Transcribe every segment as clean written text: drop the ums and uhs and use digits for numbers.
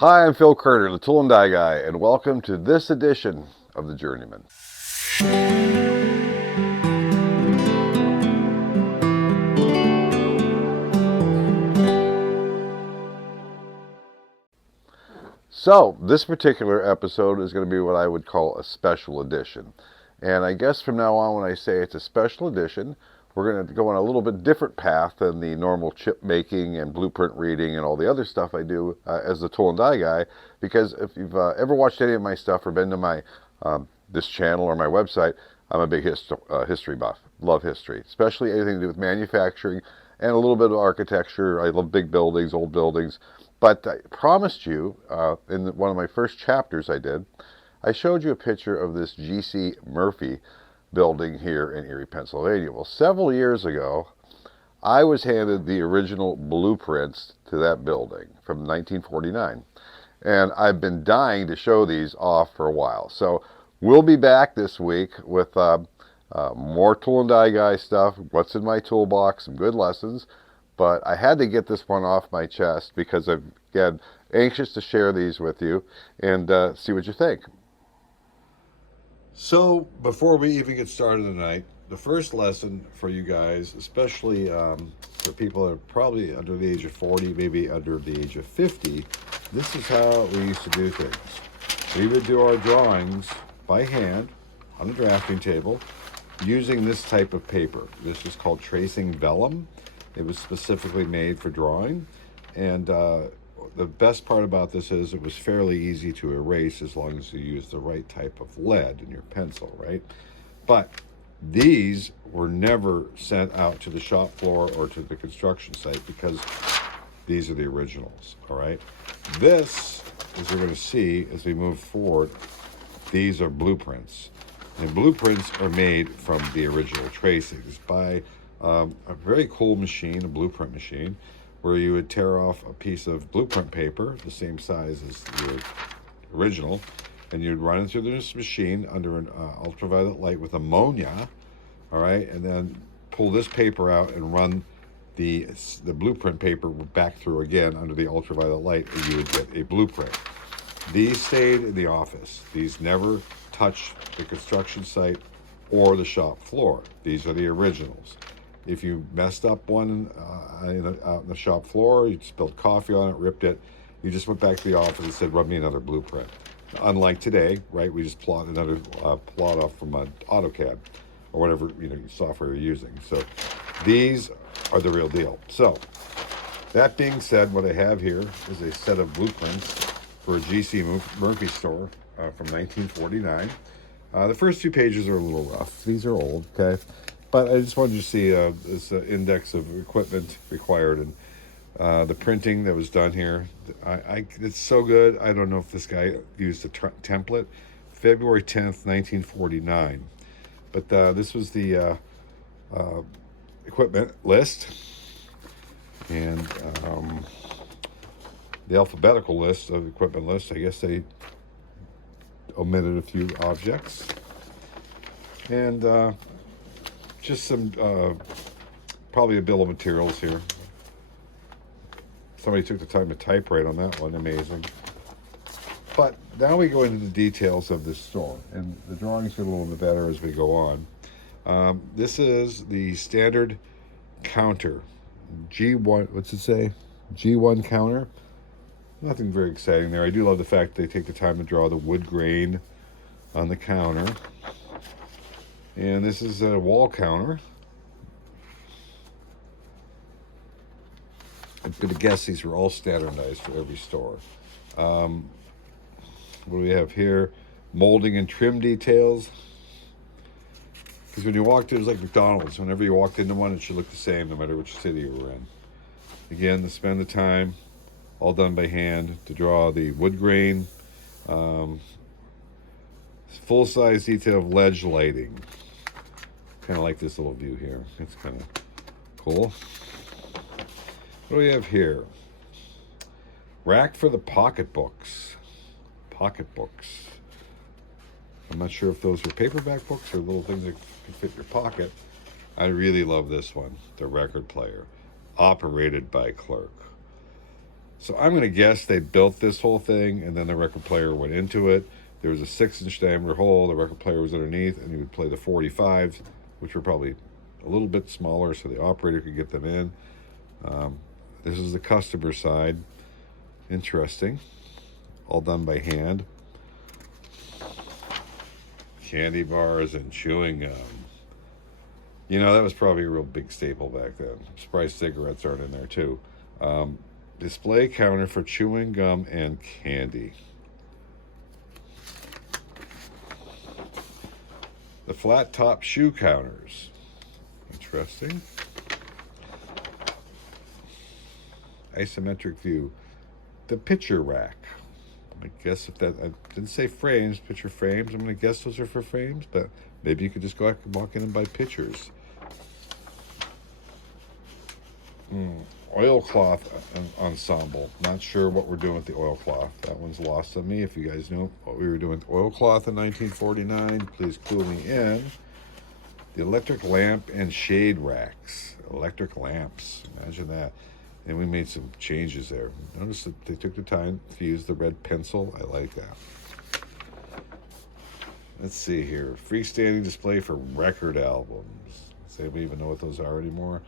Hi, I'm Phil Carter, the Tool and Die Guy, and welcome to this edition of the Journeyman. So, this particular episode is going to be what I would call a special edition. And I guess from now on, when I say it's a special edition, we're going to go on a little bit different path than the normal chip making and blueprint reading and all the other stuff I do as the Tool and Die Guy. Because if you've ever watched any of my stuff or been to my this channel or my website, I'm a big history buff. Love history, especially anything to do with manufacturing and a little bit of architecture. I love big buildings, old buildings. But I promised you, in one of my first chapters I showed you a picture of this G.C. Murphy building here in Erie, Pennsylvania. Well, several years ago, I was handed the original blueprints to that building from 1949. And I've been dying to show these off for a while. So we'll be back this week with more Tool and Die Guy stuff, what's in my toolbox, some good lessons. But I had to get this one off my chest because I'm, again, anxious to share these with you and see what you think. So, before we even get started tonight, the first lesson for you guys, especially for people that are probably under the age of 40, maybe under the age of 50, this is how we used to do things. We would do our drawings by hand on a drafting table using this type of paper. This is called tracing vellum. It was specifically made for drawing, and the best part about this is it was fairly easy to erase as long as you used the right type of lead in your pencil, right? But these were never sent out to the shop floor or to the construction site because these are the originals, all right? This, as we're going to see as we move forward, these are blueprints. And blueprints are made from the original tracings by a very cool machine, a blueprint machine, where you would tear off a piece of blueprint paper, the same size as the original, and you'd run it through this machine under an ultraviolet light with ammonia, all right, and then pull this paper out and run the blueprint paper back through again under the ultraviolet light, and you would get a blueprint. These stayed in the office. These never touched the construction site or the shop floor. These are the originals. If you messed up one out in the shop floor, you spilled coffee on it, ripped it, you just went back to the office and said, run me another blueprint. Unlike today, right, we just plot another plot off from AutoCAD or whatever software you're using. So these are the real deal. So that being said, what I have here is a set of blueprints for a G.C. Murphy store from 1949. The first two pages are a little rough. These are old, okay? But I just wanted you to see this index of equipment required and the printing that was done here. It's so good. I don't know if this guy used a template. February 10th, 1949. But this was the equipment list. And the alphabetical list of equipment list. I guess they omitted a few objects. And just some, probably a bill of materials here. Somebody took the time to typewrite on that one, amazing. But now we go into the details of this store, and the drawings get a little bit better as we go on. This is the standard counter, G1, what's it say? G1 counter. Nothing very exciting there. I do love the fact they take the time to draw the wood grain on the counter. And this is a wall counter. I'm going to guess these were all standardized for every store. What do we have here? Molding and trim details. Because when you walked in, it was like McDonald's. Whenever you walked into one, it should look the same no matter which city you were in. Again, to spend the time, all done by hand, to draw the wood grain. Full-size detail of ledge lighting. Kind of like this little view here. It's kind of cool. What do we have here? Rack for the pocketbooks. Pocketbooks. I'm not sure if those are paperback books or little things that can fit your pocket. I really love this one. The record player. Operated by clerk. So I'm going to guess they built this whole thing, and then the record player went into it. There was a 6-inch diameter hole. The record player was underneath, and you would play the 45s, which were probably a little bit smaller, so the operator could get them in. This is the customer side. Interesting. All done by hand. Candy bars and chewing gum. You know, that was probably a real big staple back then. I'm surprised cigarettes aren't in there too. Display counter for chewing gum and candy. The flat top shoe counters. Interesting. Isometric view. The picture rack. I guess if that, I didn't say frames, picture frames. I'm going to guess those are for frames, but maybe you could just go out and walk in and buy pictures. Oilcloth ensemble. Not sure what we're doing with the oilcloth. That one's lost on me. If you guys know what we were doing with oilcloth in 1949, please clue me in. The electric lamp and shade racks. Electric lamps. Imagine that. And we made some changes there. Notice that they took the time to use the red pencil. I like that. Let's see here. Freestanding display for record albums. Does anybody even know what those are anymore?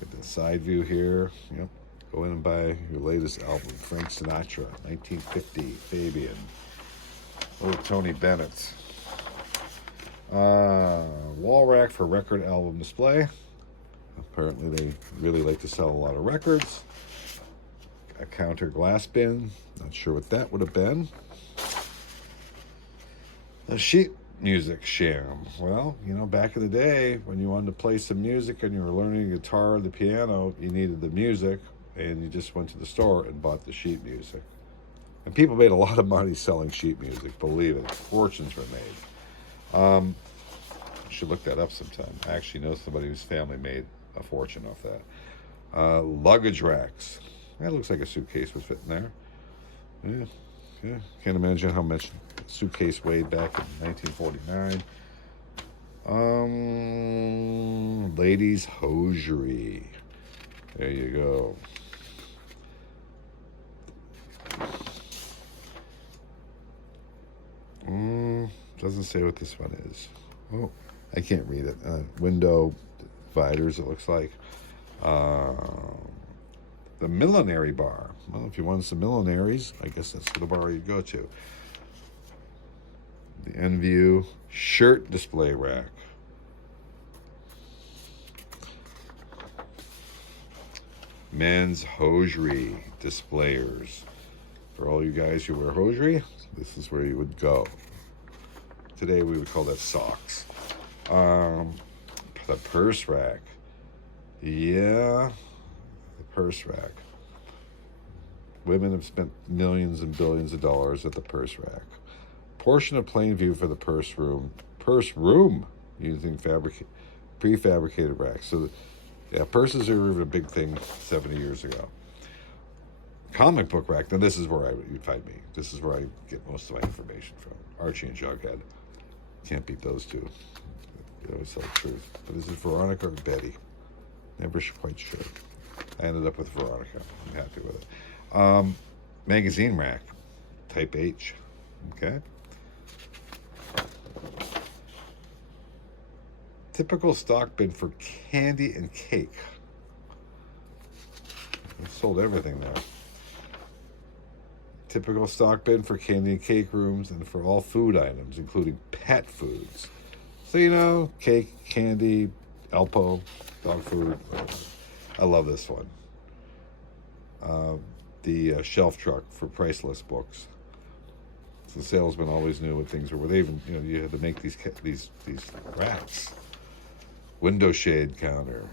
Get the side view here. Yep. Go in and buy your latest album. Frank Sinatra, 1950, Fabian. Oh, Tony Bennett. Wall rack for record album display. Apparently they really like to sell a lot of records. A counter glass bin. Not sure what that would have been. A sheet music sham. Well, you know, back in the day when you wanted to play some music and you were learning the guitar or the piano, you needed the music, and you just went to the store and bought the sheet music. And people made a lot of money selling sheet music, believe it. Fortunes were made. I should look that up sometime. I actually know somebody whose family made a fortune off that. Luggage racks. That looks like a suitcase would fit in there. Yeah. Can't imagine how much a suitcase weighed back in 1949. Ladies' hosiery. There you go. Doesn't say what this one is. Oh, I can't read it. Window dividers, it looks like. The millinery bar. Well, if you wanted some millineries, I guess that's the bar you'd go to. The end view shirt display rack. Men's hosiery displayers. For all you guys who wear hosiery, this is where you would go. Today we would call that socks. The purse rack. Yeah, the purse rack. Women have spent millions and billions of dollars at the purse rack. Portion of plain view for the purse room. Purse room using prefabricated racks. So, yeah, purses are a big thing 70 years ago. Comic book rack. Now this is where you'd find me. This is where I get most of my information from. Archie and Jughead. Can't beat those two. They always tell the truth. But is it Veronica or Betty? Never quite sure. I ended up with Veronica. I'm happy with it. Magazine rack. Type H. Okay. Typical stock bin for candy and cake. They sold everything there. Typical stock bin for candy and cake rooms and for all food items, including pet foods. So, you know, cake, candy, Alpo, dog food. I love this one. The shelf truck for priceless books. So the salesman always knew what things were. They even, you know, you had to make these racks. Window shade counter.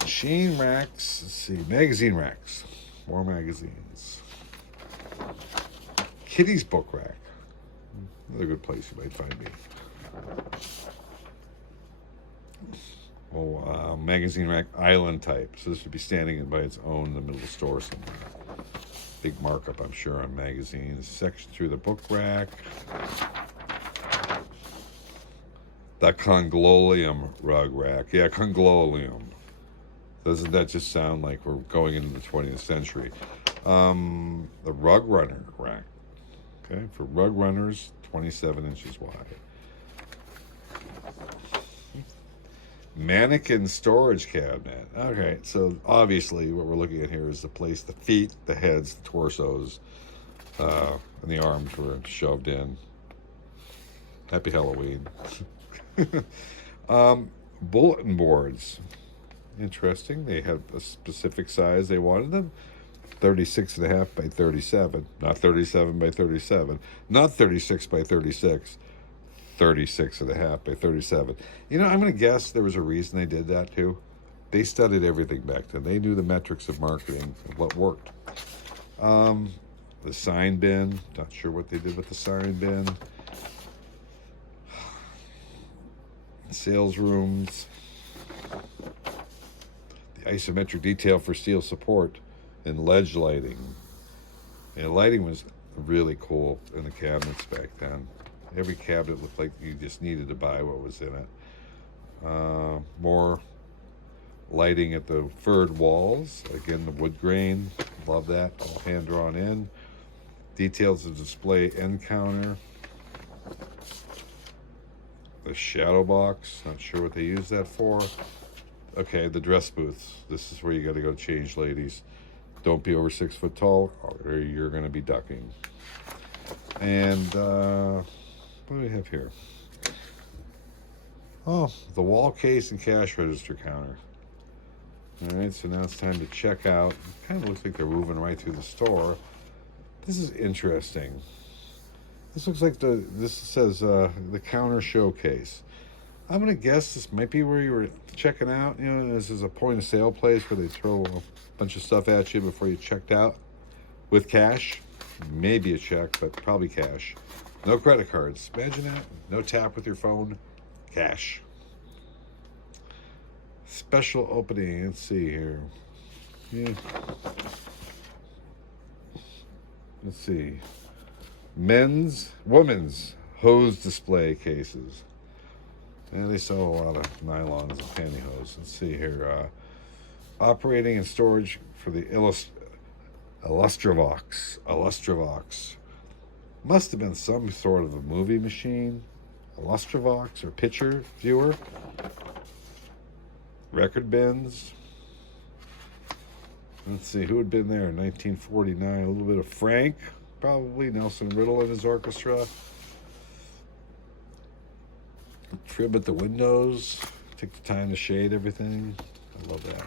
Machine racks. Let's see. Magazine racks. More magazines. Kitty's book rack. Another good place you might find me. Oh, magazine rack, island type. So this would be standing by its own in the middle of the store somewhere. Big markup, I'm sure, on magazines. Section through the book rack. The Conglolium rug rack. Yeah, Conglolium. Doesn't that just sound like we're going into the 20th century? The rug runner rack. Okay, for rug runners, 27 inches wide. Mannequin storage cabinet. Okay, so obviously what we're looking at here is the place the feet, the heads, the torsos, and the arms were shoved in. Happy Halloween. Bulletin boards. Interesting. They have a specific size they wanted them. 36.5 by 37. Not 37 by 37. Not 36 by 36. 36.5 by 37. You know, I'm going to guess there was a reason they did that too. They studied everything back then. They knew the metrics of marketing and what worked. The sign bin. Not sure what they did with the sign bin. Sales rooms. The isometric detail for steel support and ledge lighting. And lighting was really cool in the cabinets back then. Every cabinet looked like you just needed to buy what was in it. More lighting at the furred walls. Again, the wood grain. Love that. All hand drawn in. Details of display end counter. The shadow box. Not sure what they use that for. Okay, the dress booths. This is where you got to go change, ladies. Don't be over 6 foot tall, or you're going to be ducking. And what do we have here? Oh, the wall case and cash register counter. All right, so now it's time to check out. It kind of looks like they're moving right through the store. This is interesting. This looks like this says the counter showcase. I'm going to guess this might be where you were checking out. You know, this is a point of sale place where they throw a bunch of stuff at you before you checked out with cash. Maybe a check, but probably cash. No credit cards. Imagine that. No tap with your phone. Cash. Special opening. Let's see here. Yeah. Let's see. Women's hose display cases. And they sell a lot of nylons and pantyhose. Let's see here. Operating and storage for the Illustravox. Must have been some sort of a movie machine. Illustravox or picture viewer. Record bins. Let's see who had been there in 1949. A little bit of Frank, probably. Nelson Riddle and his orchestra. Trim at the windows. Take the time to shade everything. I love that.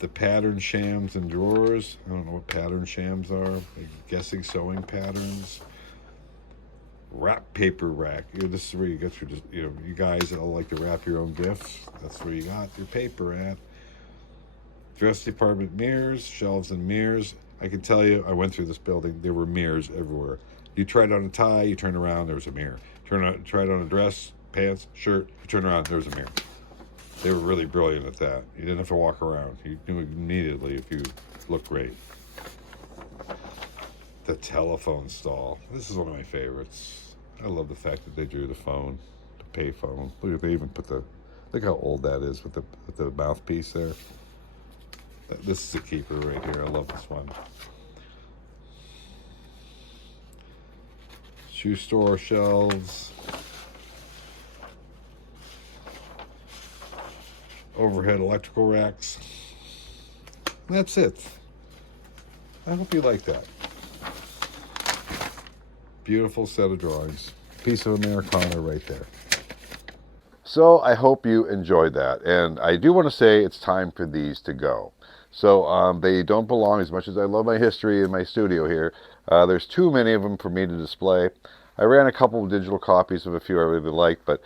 The pattern shams and drawers. I don't know what pattern shams are. I'm guessing sewing patterns. Wrap paper rack. You know, this is where you get your, you guys that all like to wrap your own gifts. That's where you got your paper at. Dress department mirrors, shelves and mirrors. I can tell you, I went through this building. There were mirrors everywhere. You tried on a tie, you turned around, there was a mirror. Tried on a dress, pants, shirt, you turn around, there was a mirror. They were really brilliant at that. You didn't have to walk around. You knew immediately if you looked great. The telephone stall. This is one of my favorites. I love the fact that they drew the phone, the pay phone. Look, they even put look how old that is with the mouthpiece there. This is a keeper right here. I love this one. Shoe store shelves. Overhead electrical racks. That's it. I hope you like that. Beautiful set of drawings. Piece of Americana right there. So I hope you enjoyed that. And I do want to say it's time for these to go. So they don't belong, as much as I love my history in my studio here. There's too many of them for me to display. I ran a couple of digital copies of a few I really like, but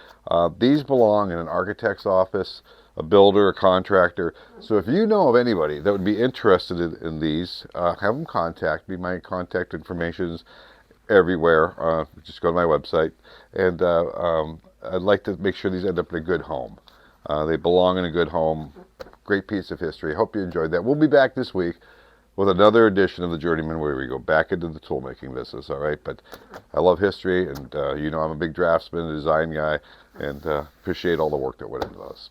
these belong in an architect's office, a builder, a contractor. So if you know of anybody that would be interested in these, have them contact me. My contact information's everywhere. Just go to my website. And I'd like to make sure these end up in a good home. They belong in a good home. Great piece of history. Hope you enjoyed that. We'll be back this week with another edition of the Journeyman where we go back into the tool making business, all right? But I love history, and you know I'm a big draftsman, design guy, and appreciate all the work that went into this.